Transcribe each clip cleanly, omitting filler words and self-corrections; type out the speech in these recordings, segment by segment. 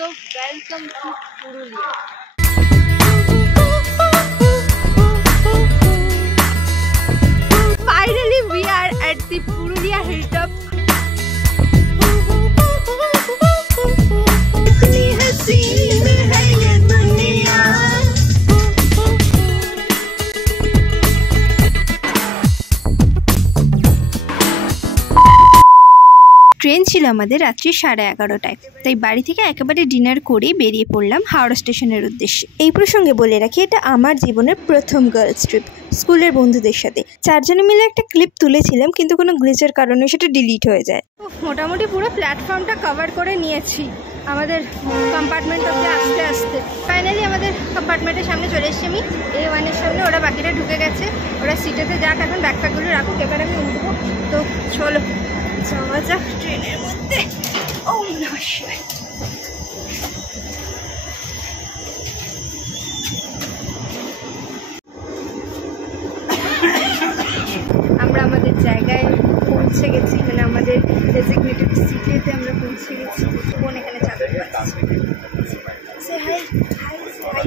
So welcome to Purulia. Finally we are at the Purulia hilltop. Train ছিল আমাদের রাত্রি 11:30টায়, তাই বাড়ি থেকে একেবারে ডিনার করেই বেরিয়ে পড়লাম হাওড়া স্টেশনের উদ্দেশ্যে। এই প্রসঙ্গে বলে রাখি, এটা আমার জীবনের প্রথম গার্লস ট্রিপ স্কুলের বন্ধুদের সাথে। 4 জনে মিলে একটা ক্লিপ তুলেছিলাম, কিন্তু কোনো গ্লিচের কারণে সেটা ডিলিট হয়ে যায়। মোটামুটি পুরো প্ল্যাটফর্মটা কভার করে নিয়েছি আমাদের কম্পার্টমেন্ট অব্দি আস্তে আস্তে। ফাইনালি আমাদের কম্পার্টমেন্টের সামনে চলে এসেছি আমি, A1-এর সামনে। ওরা বাকিটা ঢুকে গেছে, ওরা সিটেতে যাক, এখন ব্যাকপ্যাকগুলো রাখুক, এবার আমি উঠবো। তো চলো যাওয়া যাক ট্রেনের মধ্যে। আমরা আমাদের জায়গায় পৌঁছে গেছি, মানে আমাদের ডেজিগনেটেড সিটেতে আমরা পৌঁছে গেছি। বোন এখানে চাদর পাচ্ছে। সে হাই হাই হাই।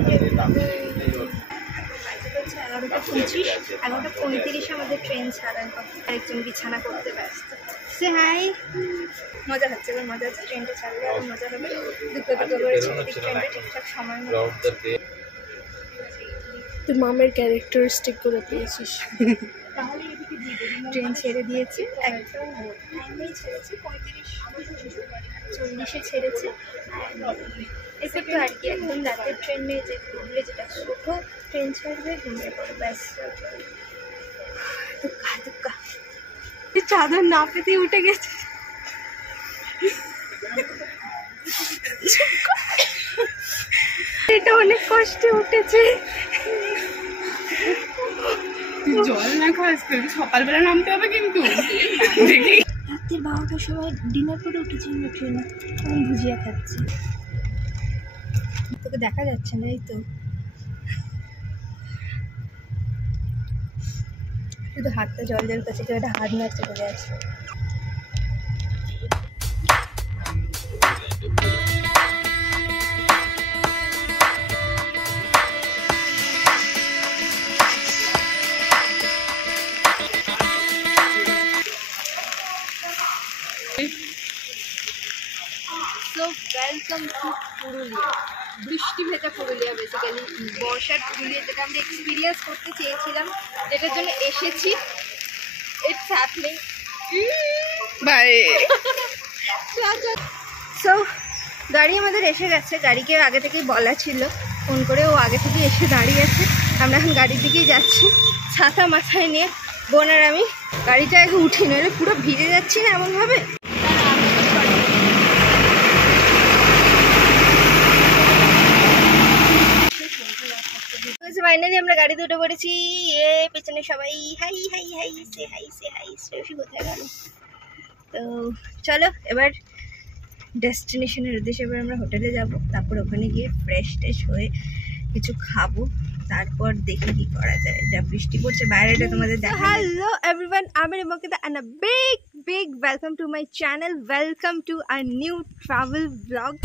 11:25, 11:35 আমাদের ট্রেন ছাড়ার কথা। আরেকজন বিছানা করতে ব্যস্ত। সে হাই। মজা হচ্ছে, এবার মজা হচ্ছে। ট্রেনটা ছাড়লে আরো মজা হবে। দুটো করে ট্রেনটা ঠিকঠাক সময় মতো। তুই মামের ক্যারেক্টারিস্টিক করে পেয়েছিস। তাহলে এদিকে দিয়ে দেবো। ট্রেন ছেড়ে দিয়েছি, একদম টাইমেই ছেড়েছি, 35-40-এ ছেড়েছে। এসে তো আর কি একদম রাতের ট্রেনে যে ঘুরলে যেটা ছোট ট্রেন ছাড়বে, ঘুমিয়ে পড়ে ব্যাস। দুক্কা দুক্কা। চাদর না পেতেই উঠে গেছে। এটা অনেক কষ্টে উঠেছে। জল না খাস, সকালবেলা নামতে হবে কিন্তু। রাত্রির 12টার সময় ডিনার করে উঠেছি আমরা ট্রেনে, আমি ভুজিয়া খাচ্ছি। তোকে দেখা যাচ্ছে না, এই তো শুধু হাতটা জল জল করছে, কেউ একটা হাত নাড়ছে চলে আসছে। So welcome to Purulia. বৃষ্টি ভেজা পুরুলিয়া, বেসিক্যালি বর্ষার পুরুলিয়া, যেটা আমরা এক্সপিরিয়েন্স করতে চেয়েছিলাম, যেটার জন্য এসেছি। It's happening. বাই। সো গাড়ি আমাদের এসে গেছে। গাড়িকে আগে থেকেই বলা ছিল ফোন করে, ও আগে থেকে এসে দাঁড়িয়ে আছে। আমরা এখন গাড়ির দিকেই যাচ্ছি, ছাতা মাথায় নিয়ে বোন আর আমি। গাড়িটা আগে উঠি, নইলে পুরো ভিজে যাচ্ছি না এমনভাবে। ফাইনালি আমরা গাড়িতে উঠে পড়েছি। পেছনে সবাই হাই হাই হাই, সে হাই সে হাই। শ্রেয়সী কোথায় গেল? তো চলো এবার ডেস্টিনেশনের উদ্দেশ্যে এবার আমরা হোটেলে যাব, তারপর ওখানে গিয়ে ফ্রেশ ট্রেশ হয়ে কিছু খাবো, তারপর দেখি কি করা যায়। যা বৃষ্টি পড়ছে বাইরেটা তোমাদের দেখা। হ্যালো এভরিওয়ান, আমি রিমকিতা and a big welcome to my channel. Welcome to a new travel vlog.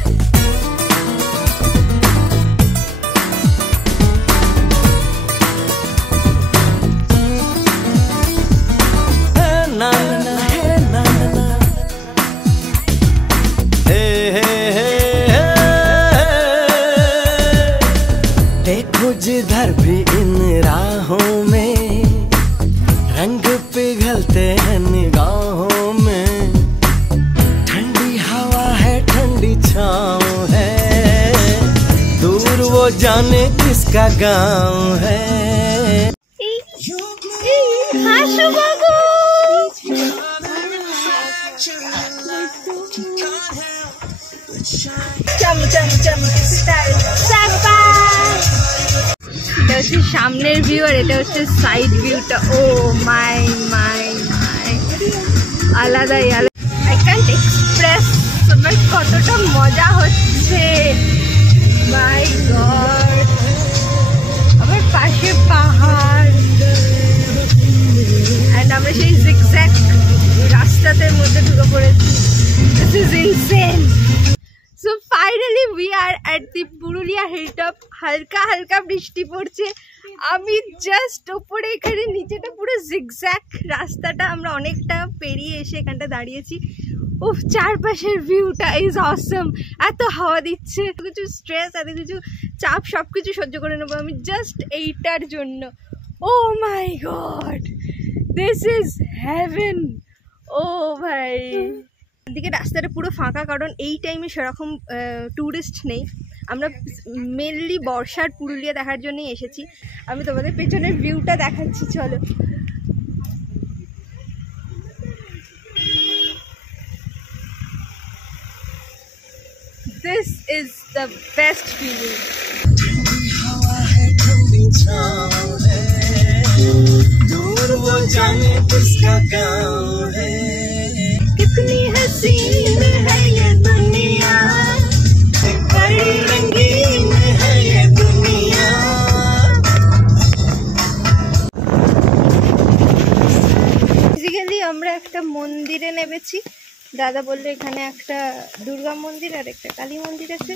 देखो जिधर भी इन राहों में रंग पिघलते हैं निगाहों में। ठंडी हवा है, ठंडी छाँव है, दूर वो जाने किसका गाँव है। चम चम चम এটা হচ্ছে সামনের ভিউ, আর এটা হচ্ছে সাইড ভিউটা। ও মাই মাই মাই, আলাদাই আলাদা। আই ক্যান্ট এক্সপ্রেস কতটা মজা হচ্ছে। মাই গড, আমার পাশে পাহাড়, অ্যান্ড আমরা সেই জিগজ্যাগ রাস্তাটার মধ্যে ঢুকে পড়েছি। This is insane. So finally we are at the Purulia hilltop. হালকা হালকা বৃষ্টি পড়ছে, আমি জাস্ট ওপরে, এখানে নিচেটা পুরো জিগজ্যাগ রাস্তাটা, আমরা অনেকটা পেরিয়ে এসে এখানটা দাঁড়িয়েছি। উফ, চারপাশের ভিউটা ইজ অসম। এত হাওয়া দিচ্ছে, এত কিছু স্ট্রেস, এত কিছু চাপ সব কিছু সহ্য করে নেবো আমি জাস্ট এইটার জন্য। ও মাই গড, দিস ইজ হেভেন। ও ভাই, এদিকে রাস্তাটা পুরো ফাঁকা, কারণ এই টাইমে সেরকম ট্যুরিস্ট নেই। আমরা মেনলি বর্ষার পুরুলিয়া দেখার জন্যই এসেছি। আমি তোমাদের পেছনের ভিউটা দেখাচ্ছি, চলো। This is the best feeling. दूर वो जाने किसका गाँव है, कितनी हसीन है ये दुनिया, बड़ी रंगीन है ये दुनिया। বেসিক্যালি আমরা একটা মন্দিরে নেমেছি। দাদা বললো এখানে একটা দুর্গা মন্দির আর একটা কালী মন্দির আছে,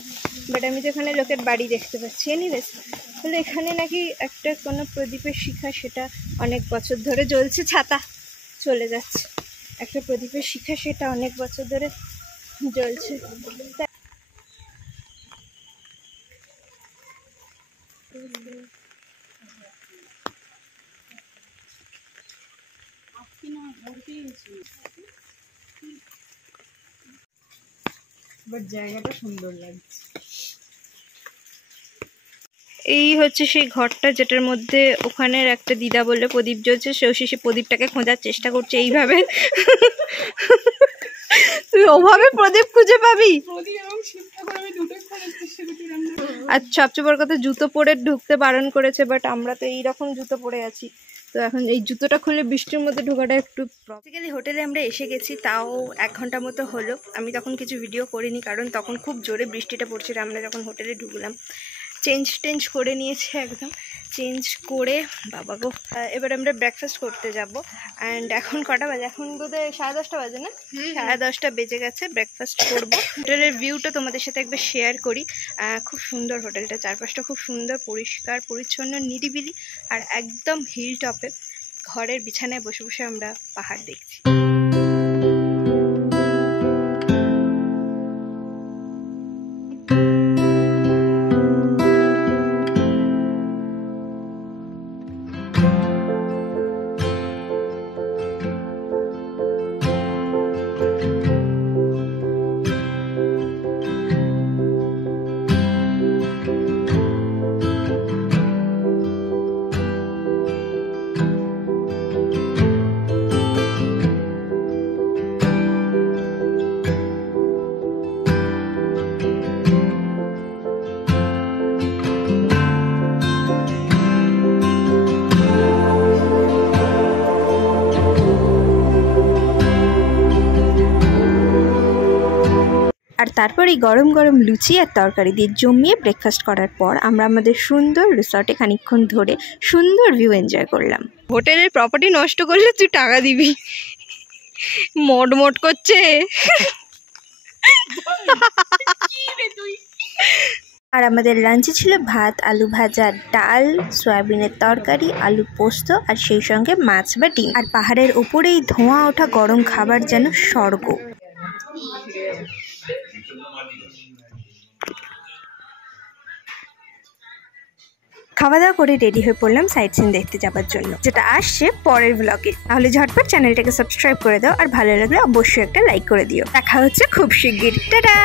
বাট আমি তো এখানে লোকের বাড়ি দেখতে পাচ্ছি। এনিওয়েজ বললো এখানে নাকি একটা কোনো প্রদীপের শিখা, সেটা অনেক বছর ধরে জ্বলছে। ছাতা চলে যাচ্ছে, একটা প্রদীপের শিখা, সেটা অনেক বছর ধরে জ্বলছে। বাট জায়গাটা সুন্দর লাগছে। এই হচ্ছে সেই ঘরটা যেটার মধ্যে ওখানের একটা দিদা বললে প্রদীপ জ্বলছে, সেও সে প্রদীপটাকে খোঁজার চেষ্টা করছে এইভাবে। তুই ওভাবে প্রদীপ খুঁজে পাবি? আর সবচেয়ে বড় কথা, জুতো পরে ঢুকতে বারণ করেছে, বাট আমরা তো এইরকম জুতো পরে আছি, তো এখন এই জুতোটা খুলে বৃষ্টির মধ্যে ঢোকাটা একটু। বেসিক্যালি হোটেলে আমরা এসে গেছি, তাও 1 ঘন্টা মতো হলো। আমি তখন কিছু ভিডিও করিনি, কারণ তখন খুব জোরে বৃষ্টিটা পড়ছিল। আমরা যখন হোটেলে ঢুকলাম চেঞ্জ করে নিয়েছে, একদম চেঞ্জ করে বাবা গো, এবার আমরা ব্রেকফাস্ট করতে যাব। অ্যান্ড এখন কটা বাজে? এখন বোধহয় 10:30 বাজে না? 10:30 বেজে গেছে। ব্রেকফাস্ট করবো। হোটেলের ভিউটা তোমাদের সাথে একবার শেয়ার করি। খুব সুন্দর হোটেলটা, চারপাশটা খুব সুন্দর, পরিষ্কার পরিচ্ছন্ন, নিরিবিলি, আর একদম হিল টপে ঘরের বিছানায় বসে বসে আমরা পাহাড় দেখছি। আর তারপর এই গরম গরম লুচি আর তরকারি দিয়ে জমিয়ে ব্রেকফাস্ট করার পর আমরা আমাদের সুন্দর রিসর্টে খানিকক্ষণ ধরে সুন্দর ভিউ এনজয় করলাম। হোটেলের প্রপার্টি নষ্ট করলে তুই টাকা দিবি। মট করছে। আর আমাদের লাঞ্চে ছিল ভাত, আলু ভাজা, ডাল, সয়াবিনের তরকারি, আলু পোস্ত, আর সেই সঙ্গে মাছ বা ডিম। আর পাহাড়ের ওপরেই ধোঁয়া ওঠা গরম খাবার যেন স্বর্গ। খাওয়া দাওয়া করে রেডি হয়ে পড়লাম সাইট সিন দেখতে যাবার জন্য, যেটা আসছে পরের ব্লগে। তাহলে ঝটপট চ্যানেলটাকে সাবস্ক্রাইব করে দাও, আর ভালো লাগলে অবশ্যই একটা লাইক করে দিও। দেখা হচ্ছে খুব শিগগির। টাটা।